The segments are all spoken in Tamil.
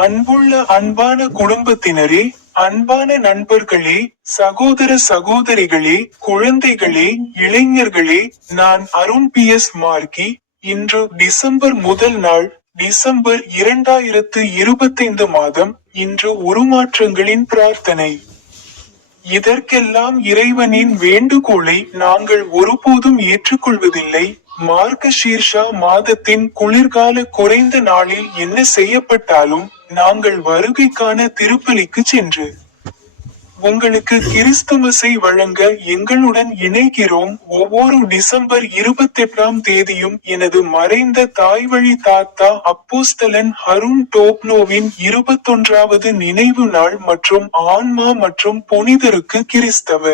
அன்புள்ள அன்பான குடும்பத்தினரே அன்பான நண்பர்களே சகோதர சகோதரிகளே குழந்தைகளே இளைஞர்களே நான் அருண் பி எஸ் மார்கி. இன்று டிசம்பர் முதல் நாள் டிசம்பர் இரண்டாயிரத்து இருபத்தைந்து மாதம் இன்று உருமாற்றங்களின் பிரார்த்தனை. இதற்கெல்லாம் இறைவனின் வேண்டுகோளை நாங்கள் ஒருபோதும் ஏற்றுக்கொள்வதில்லை. மார்க்க சீர்ஷா மாதத்தின் குளிர்கால குறைந்த நாளில் என்ன செய்யப்பட்டாலும் நாங்கள் வருகைக்கான திருப்பலிக்கு சென்று உங்களுக்கு கிறிஸ்துமஸை வழங்க எங்களுடன் இணைகிறோம். ஒவ்வொரு டிசம்பர் இருபத்தி எட்டாம் தேதியும் எனது மறைந்த தாய்வழி தாத்தா அப்போஸ்தலன் ஹருண் டோப்னோவின் இருபத்தொன்றாவது நினைவு நாள் மற்றும் ஆன்மா மற்றும் புனிதருக்கு கிறிஸ்தவ.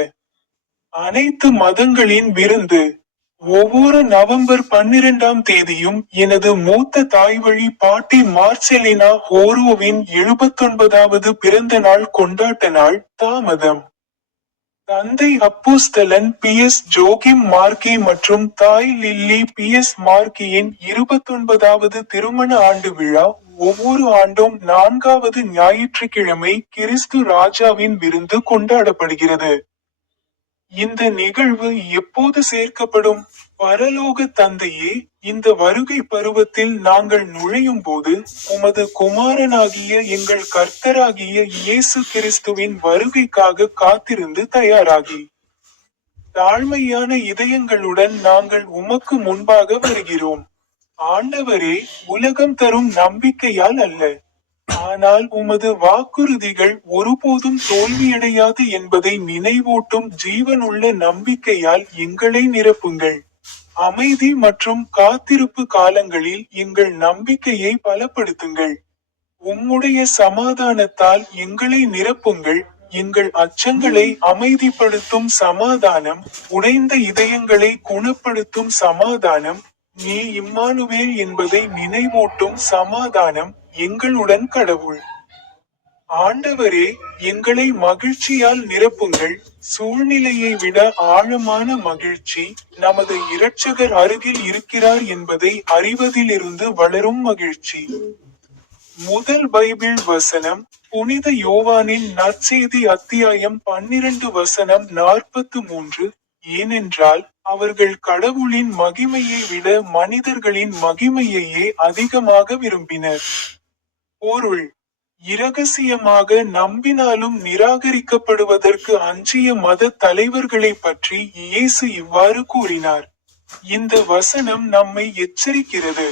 அனைத்து மதங்களின் விருந்து ஒவ்வொரு நவம்பர் பன்னிரெண்டாம் தேதியும் எனது மூத்த தாய்வழி பாட்டி மார்செலினா ஹோரோவின் எழுபத்தொன்பதாவது பிறந்த நாள் கொண்டாட்ட நாள் தாமதம். தந்தை அப்போஸ்தலன் பி எஸ் ஜோகிம் மார்கி மற்றும் தாய் லில்லி பி எஸ் மார்க்கியின் இருபத்தொன்பதாவது திருமண ஆண்டு விழா ஒவ்வொரு ஆண்டும் நான்காவது ஞாயிற்றுக்கிழமை கிறிஸ்து ராஜாவின் விருந்து கொண்டாடப்படுகிறது. இந்த நிகழ்வு எப்போது சேர்க்கப்படும்? பரலோக தந்தையே இந்த வருகை பருவத்தில் நாங்கள் நுழையும் போது உமது குமாரனாகிய எங்கள் கர்த்தராகிய இயேசு கிறிஸ்துவின் வருகைக்காக காத்திருந்து தயாராகி. தாழ்மையான இதயங்களுடன் நாங்கள் உமக்கு முன்பாக வருகிறோம். ஆண்டவரே உலகம் தரும் நம்பிக்கையால் அல்ல. ஆனால் உமது வாக்குறுதிகள் ஒருபோதும் தோல்வியடையாது என்பதை நினைவூட்டும் ஜீவனுள்ள நம்பிக்கையால் எங்களை நிரப்புங்கள். அமைதி மற்றும் காத்திருப்பு காலங்களில் எங்கள் நம்பிக்கையை பலப்படுத்துங்கள். உம்முடைய சமாதானத்தால் எங்களை நிரப்புங்கள். எங்கள் அச்சங்களை அமைதிப்படுத்தும் சமாதானம் உடைந்த இதயங்களை குணப்படுத்தும் சமாதானம் நீ இம்மானுவேல் என்பதை நினைவூட்டும் சமாதானம் எங்களுடன் கடவுள். ஆண்டவரே எங்களை மகிழ்ச்சியால் நிரப்புங்கள். சூழ்நிலையை விட ஆழமான மகிழ்ச்சி நமது இரட்சகர் அருகில் இருக்கிறார் என்பதை அறிவதிலிருந்து வளரும் மகிழ்ச்சி. முதல் பைபிள் வசனம் புனித யோவானின் நற்செய்தி அத்தியாயம் பன்னிரண்டு வசனம் நாற்பத்து மூன்று. ஏனென்றால் அவர்கள் கடவுளின் மகிமையை விட மனிதர்களின் மகிமையையே அதிகமாக விரும்பினர். பொருள் இரகசியமாக நம்பினாலும் நிராகரிக்கப்படுவதற்கு அஞ்சிய மத தலைவர்களை பற்றி இயேசு இவ்வாறு கூறினார். இந்த வசனம் நம்மை எச்சரிக்கிறது.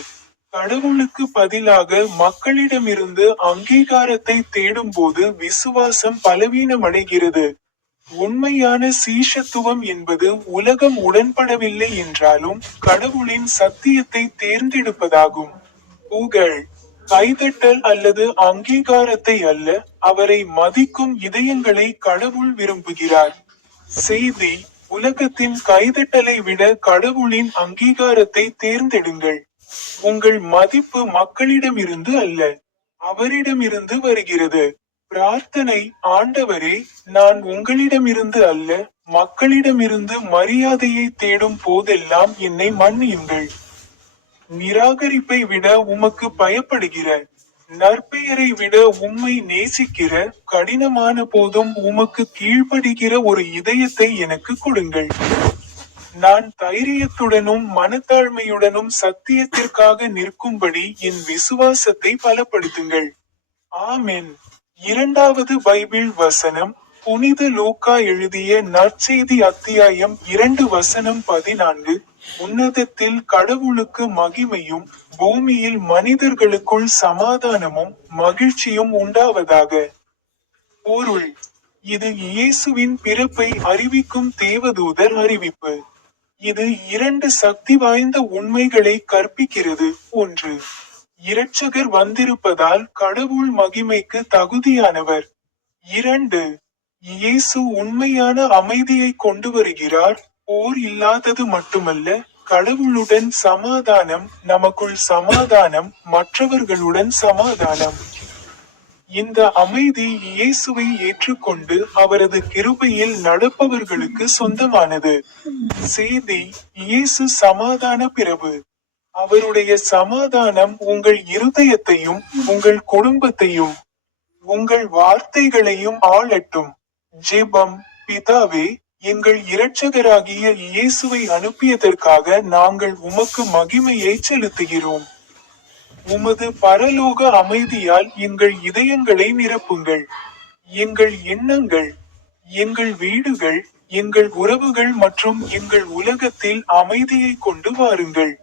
கடவுளுக்கு பதிலாக மக்களிடமிருந்து அங்கீகாரத்தை தேடும்போது விசுவாசம் பலவீனமடைகிறது. உண்மையான சீஷத்துவம் என்பது உலகம் உடன்படவில்லை என்றாலும் கடவுளின் சத்தியத்தை தேர்ந்தெடுப்பதாகும். புகழ். கைதட்டல் அல்லது அங்கீகாரத்தை அல்ல அவரை மதிக்கும் இதயங்களை கடவுள் விரும்புகிறார். செய்தி உலகத்தின் கைதட்டலை விட கடவுளின் அங்கீகாரத்தை தேர்ந்தெடுங்கள். உங்கள் மதிப்பு மக்களிடமிருந்து அல்ல அவரிடமிருந்து வருகிறது. பிரார்த்தனை ஆண்டவரே நான் உங்களிடமிருந்து அல்ல மக்களிடமிருந்து மரியாதையை தேடும் போதெல்லாம் என்னை மன்னியுங்கள். நிராகரிப்பை விட உமக்கு பயப்படுகிற நற்பெயரை விட உம்மை நேசிக்கிற கடினமான போதும் உமக்கு கீழ்ப்படுகிற ஒரு இதயத்தை எனக்கு கொடுங்கள். நான் தைரியத்துடனும் மனத்தாழ்மையுடனும் சத்தியத்திற்காக நிற்கும்படி என் விசுவாசத்தை பலப்படுத்துங்கள். ஆமென். இரண்டாவது பைபிள் வசனம் புனித லூக்கா எழுதிய நற்செய்தி அத்தியாயம் இரண்டு வசனம் பதினான்கு. உன்னதத்தில் கடவுளுக்கு மகிமையும் பூமியில் மனிதர்களுக்குள் சமாதானமும் மகிழ்ச்சியும் உண்டாவதாக. பொருள் இது இயேசுவின் பிறப்பை அறிவிக்கும் தேவதூதர் அறிவிப்பு. இது இரண்டு சக்தி வாய்ந்த உண்மைகளை கற்பிக்கிறது. ஒன்று இரட்சகர் வந்திருப்பதால் கடவுள் மகிமைக்கு தகுதியானவர். இரண்டு இயேசு உண்மையான அமைதியை கொண்டு வருகிறார் போர் இல்லாதது மட்டுமல்ல கடவுளுடன் சமாதானம் நமக்குள் சமாதானம் மற்றவர்களுடன் சமாதானம். இந்த அமைதி இயேசுவை ஏற்றுக்கொண்டு அவரது கிருபையில் நடப்பவர்களுக்கு சொந்தமானது. செய்தி இயேசு சமாதான பிறவு. அவருடைய சமாதானம் உங்கள் இருதயத்தையும் உங்கள் குடும்பத்தையும் உங்கள் வார்த்தைகளையும் ஆளட்டும். ஜெபம் பிதாவே எங்கள் இரட்சகராகிய இயேசுவை அனுப்பியதற்காக நாங்கள் உமக்கு மகிமையை செலுத்துகிறோம். உமது பரலோக அமைதியால் எங்கள் இதயங்களை நிரப்புங்கள். எங்கள் எண்ணங்கள் எங்கள் வீடுகள் எங்கள் உறவுகள் மற்றும் எங்கள் உலகத்தில் அமைதியை கொண்டு வாருங்கள்.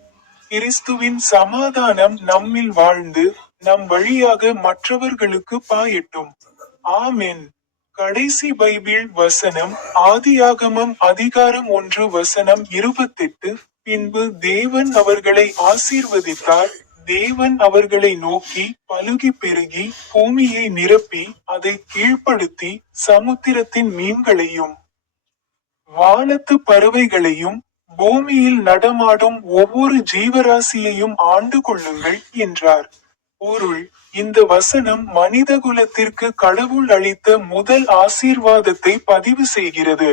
கிறிஸ்துவின் சமாதானம் நம்மில் வாழ்ந்து நம் வழியாக மற்றவர்களுக்கு பாயட்டும். ஆமென். கடைசி பைபிள் வசனம் ஆதியாகமம் அதிகாரம் ஒன்று வசனம் இருபத்தெட்டு. பின்பு தேவன் அவர்களை ஆசீர்வதித்தார். தேவன் அவர்களை நோக்கி பலுகி பெருகி பூமியை நிரப்பி அதை கீழ்ப்படுத்தி சமுத்திரத்தின் மீன்களையும் வானத்து பறவைகளையும் பூமியில் நடமாடும் ஒவ்வொரு ஜீவராசியையும் ஆண்டு கொள்ளுங்கள் என்றார். பொருள் இந்த வசனம் மனிதகுலத்திற்கு கடவுள் அளித்த முதல் ஆசீர்வாதத்தை பதிவு செய்கிறது.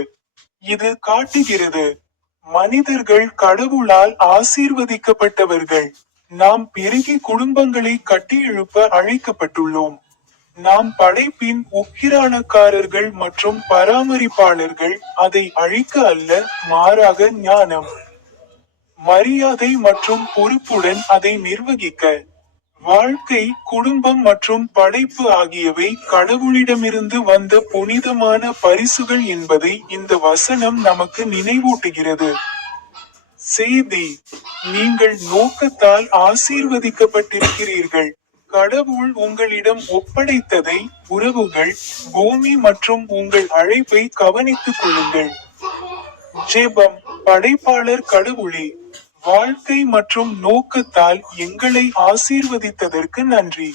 இது காட்டுகிறது. மனிதர்கள் கடவுளால் ஆசீர்வதிக்கப்பட்டவர்கள். நாம் பெருகி குடும்பங்களை கட்டியெழுப்ப அழைக்கப்பட்டுள்ளோம். நாம் படைப்பின் உக்கிரானக்காரர்கள் மற்றும் பராமரிப்பாளர்கள் அதை அழிக்க அல்ல மாறாக ஞானம் மரியாதை மற்றும் பொறுப்புடன் அதை நிர்வகிக்க. வாழ்க்கை குடும்பம் மற்றும் படைப்பு ஆகியவை கடவுளிடமிருந்து வந்த புனிதமான பரிசுகள் என்பதை இந்த வசனம் நமக்கு நினைவூட்டுகிறது. செய்தி நீங்கள் நோக்கத்தால் ஆசீர்வதிக்கப்பட்டிருக்கிறீர்கள். கடவுள் உங்களிடம் ஒப்படைத்ததை உறவுகள் பூமி மற்றும் உங்கள் அழைப்பை கவனித்துக் கொள்ளுங்கள். ஜெபம் படைப்பாளர் கடவுளே வாழ்க்கை மற்றும் நோக்கத்தால் எங்களை ஆசீர்வதித்ததற்கு நன்றி.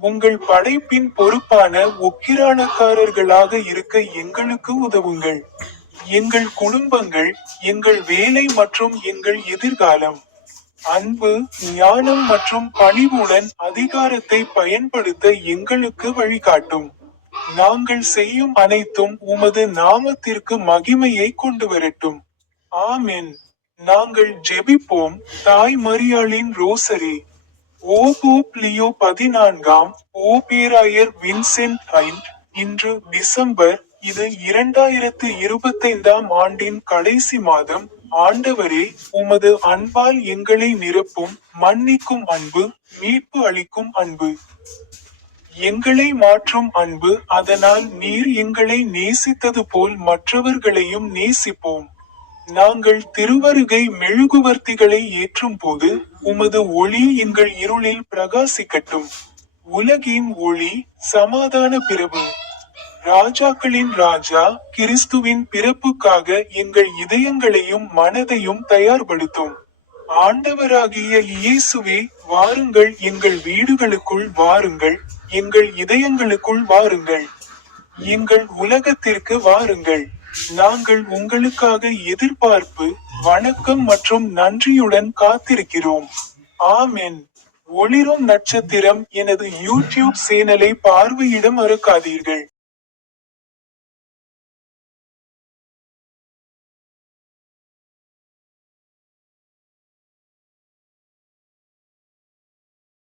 உங்கள் படைப்பின் பொறுப்பான ஒக்கிரானக்காரர்களாக இருக்க எங்களுக்கு உதவுங்கள். எங்கள் குடும்பங்கள் எங்கள் வேலை மற்றும் எங்கள் எதிர்காலம். அன்பு ஞானம் மற்றும் பணிவுடன் அதிகாரத்தை பயன்படுத்த எங்களுக்கு வழிகாட்டும். நாங்கள் செய்யும் அனைத்தும் உமது நாமத்திற்கு மகிமையை கொண்டு வரட்டும். ஆமென். நாங்கள் ஜெபிப்போம் தாய் மரியாளின் ரோசரி. ஓ போப் லியோ பதினான்காம் ஓ பேராயர் வின்சென்ட் ஹைன் இன்று டிசம்பர் இது இரண்டாயிரத்து இருபத்தைந்தாம் ஆண்டின் கடைசி மாதம். ஆண்டவரே உமது அன்பால் எங்களை நிரப்பும் மன்னிக்கும் அன்பு மீட்பு அளிக்கும் அன்பு. எங்களை மாற்றும் அன்பு அதனால் நீர் எங்களை நேசித்தது போல் மற்றவர்களையும் நேசிப்போம். நாங்கள் திருவருகை மெழுகுவர்த்திகளை ஏற்றும் போது உமது ஒளி எங்கள் இருளில் பிரகாசிக்கட்டும். உலகின் ஒளி சமாதான பிரபு ராஜாக்களின் ராஜா கிறிஸ்துவின் பிறப்புக்காக எங்கள் இதயங்களையும் மனதையும் தயார்படுத்தும். ஆண்டவராகிய இயேசுவே வாருங்கள் எங்கள் வீடுகளுக்குள் வாருங்கள் எங்கள் இதயங்களுக்குள் வாருங்கள். எங்கள் உலகத்திற்கு வாருங்கள். நாங்கள் உங்களுக்காக எதிர்பார்ப்பு வணக்கம் மற்றும் நன்றியுடன் காத்திருக்கிறோம். ஆமென். ஒளிரும் நட்சத்திரம் எனது யூடியூப் சேனலை பார்வையிட மறக்காதீர்கள்.